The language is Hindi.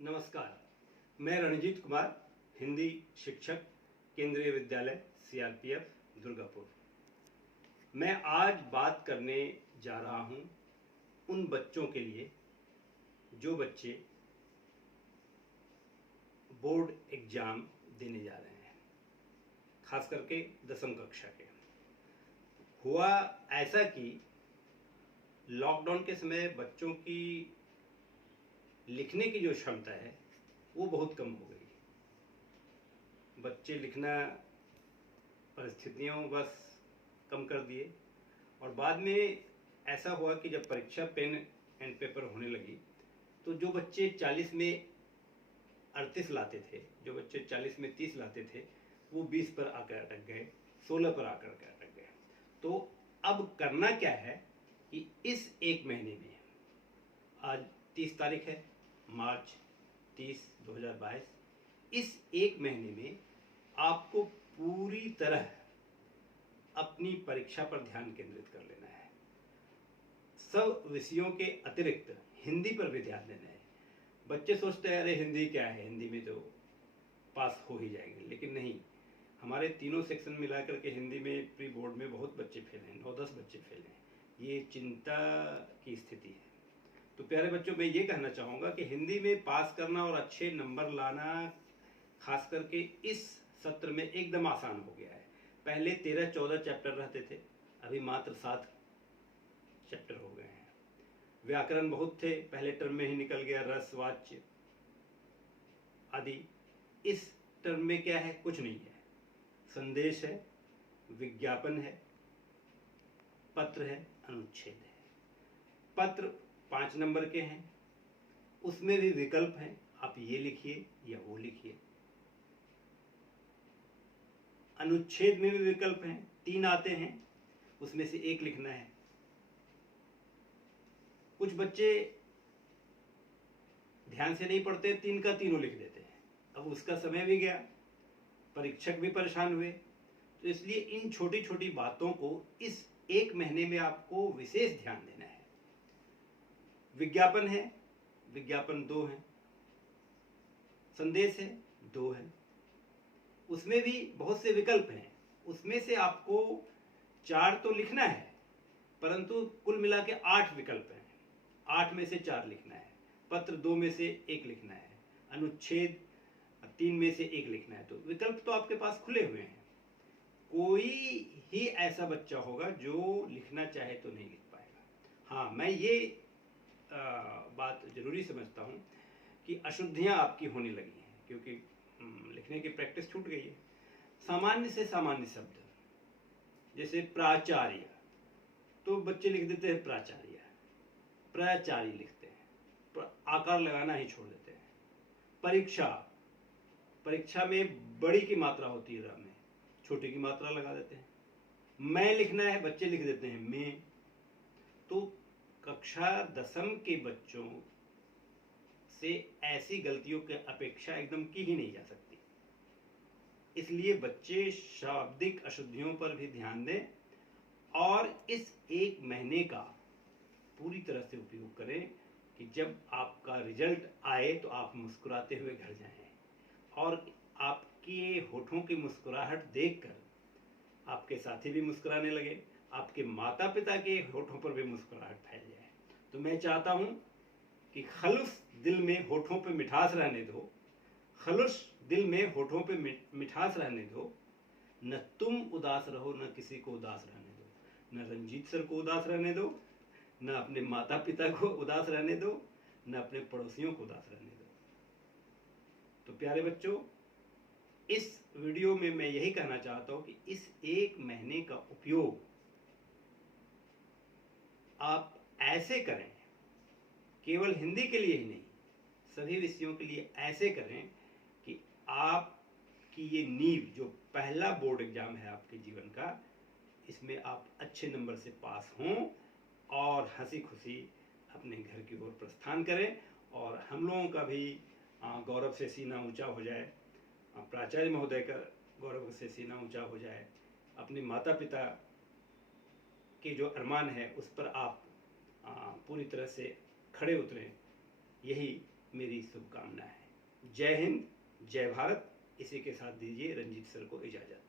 नमस्कार, मैं रणजीत कुमार, हिंदी शिक्षक, केंद्रीय विद्यालय सीआरपीएफ दुर्गापुर। मैं आज बात करने जा रहा हूं उन बच्चों के लिए जो बच्चे बोर्ड एग्जाम देने जा रहे हैं, खास करके 10वीं कक्षा के। हुआ ऐसा कि लॉकडाउन के समय बच्चों की लिखने की जो क्षमता है वो बहुत कम हो गई। बच्चे लिखना परिस्थितियों बस कम कर दिए, और बाद में ऐसा हुआ कि जब परीक्षा पेन एंड पेपर होने लगी तो जो बच्चे 40 में 38 लाते थे, जो बच्चे 40 में 30 लाते थे, वो 20 पर आकर अटक गए, 16 पर आकर के अटक गए। तो अब करना क्या है कि इस एक महीने में, आज 30 तारीख है, मार्च 30, 2022, इस एक महीने में आपको पूरी तरह अपनी परीक्षा पर ध्यान केंद्रित कर लेना है। सब विषयों के अतिरिक्त हिंदी पर भी ध्यान देना है। बच्चे सोचते हैं अरे हिंदी क्या है, हिंदी में तो पास हो ही जाएंगे, लेकिन नहीं। हमारे तीनों सेक्शन मिलाकर के हिंदी में प्री बोर्ड में बहुत बच्चे फेल हैं, 9-10 बच्चे फेल हैं। ये चिंता की स्थिति है। तो प्यारे बच्चों, मैं ये कहना चाहूँगा कि हिंदी में पास करना और अच्छे नंबर लाना खास करके इस सत्र में एकदम आसान हो गया है। पहले 13-14 चैप्टर रहते थे, अभी मात्र 7 चैप्टर हो गए हैं। व्याकरण बहुत थे, पहले टर्म में ही निकल गया, रस, वाच्य आदि। इस टर्म में क्या है? कुछ नहीं है। संदेश है, विज्ञापन है, पत्र है, अनुच्छेद है। पत्र 5 नंबर के हैं, उसमें भी विकल्प हैं, आप ये लिखिए या वो लिखिए। अनुच्छेद में भी विकल्प हैं, 3 आते हैं, उसमें से एक लिखना है। कुछ बच्चे ध्यान से नहीं पढ़ते, 3 का तीनों लिख देते हैं। अब उसका समय भी गया, परीक्षक भी परेशान हुए। तो इसलिए इन छोटी छोटी बातों को इस एक महीने में आपको विशेष ध्यान देना है। विज्ञापन है, विज्ञापन 2 है। संदेश है, 2 है। उसमें भी बहुत से विकल्प हैं, उसमें से आपको 4 तो लिखना है, परंतु कुल मिला के 8 विकल्प हैं। 8 में से 4 लिखना है। पत्र 2 में से 1 लिखना है। अनुच्छेद 3 में से 1 लिखना है। तो विकल्प तो आपके पास खुले हुए हैं। कोई ही ऐसा बच्चा होगा जो लिखना चाहे तो नहीं लिख पाएगा। हाँ, मैं ये बात जरूरी समझता हूँ कि अशुद्धियाँ आपकी होने लगी हैं, क्योंकि लिखने की प्रैक्टिस छूट गई है। सामान्य से सामान्य शब्द जैसे प्राचार्य, तो बच्चे लिख देते हैं प्राचार्य, प्राचार्य लिखते हैं, आकार लगाना ही छोड़ देते हैं। परीक्षा, परीक्षा में बड़ी की मात्रा होती है में, छोटी की मात्रा लगा देते हैं। मैं लिखना है, बच्चे लिख देते हैं मैं। तो कक्षा 10वीं के बच्चों से ऐसी गलतियों की अपेक्षा एकदम की ही नहीं जा सकती। इसलिए बच्चे शाब्दिक अशुद्धियों पर भी ध्यान दें और इस एक महीने का पूरी तरह से उपयोग करें कि जब आपका रिजल्ट आए तो आप मुस्कुराते हुए घर जाएं, और आपके होठों की मुस्कुराहट देखकर आपके साथी भी मुस्कुराने लगे, आपके माता पिता के होठों पर भी मुस्कुराहट फैल जाए। तो मैं चाहता हूं कि खलुस दिल में होठों पे मिठास रहने दो, खलुस दिल में होठों पे मिठास रहने दो। न तुम उदास रहो, न किसी को उदास रहने दो। न रंजीत सर को उदास रहने दो, न अपने माता पिता को उदास रहने दो, न अपने पड़ोसियों को उदास रहने दो। तो प्यारे बच्चों, इस वीडियो में मैं यही कहना चाहता हूं कि इस एक महीने का उपयोग आप ऐसे करें, केवल हिंदी के लिए ही नहीं, सभी विषयों के लिए ऐसे करें कि आपकी ये नींव, जो पहला बोर्ड एग्जाम है आपके जीवन का, इसमें आप अच्छे नंबर से पास हों और हंसी खुशी अपने घर की ओर प्रस्थान करें, और हम लोगों का भी गौरव से सीना ऊंचा हो जाए, प्राचार्य महोदय का गौरव से सीना ऊंचा हो जाए, अपने माता पिता के जो अरमान है उस पर आप पूरी तरह से खड़े उतरें। यही मेरी शुभकामना है। जय हिंद, जय भारत। इसी के साथ दीजिए रंजीत सर को इजाज़त।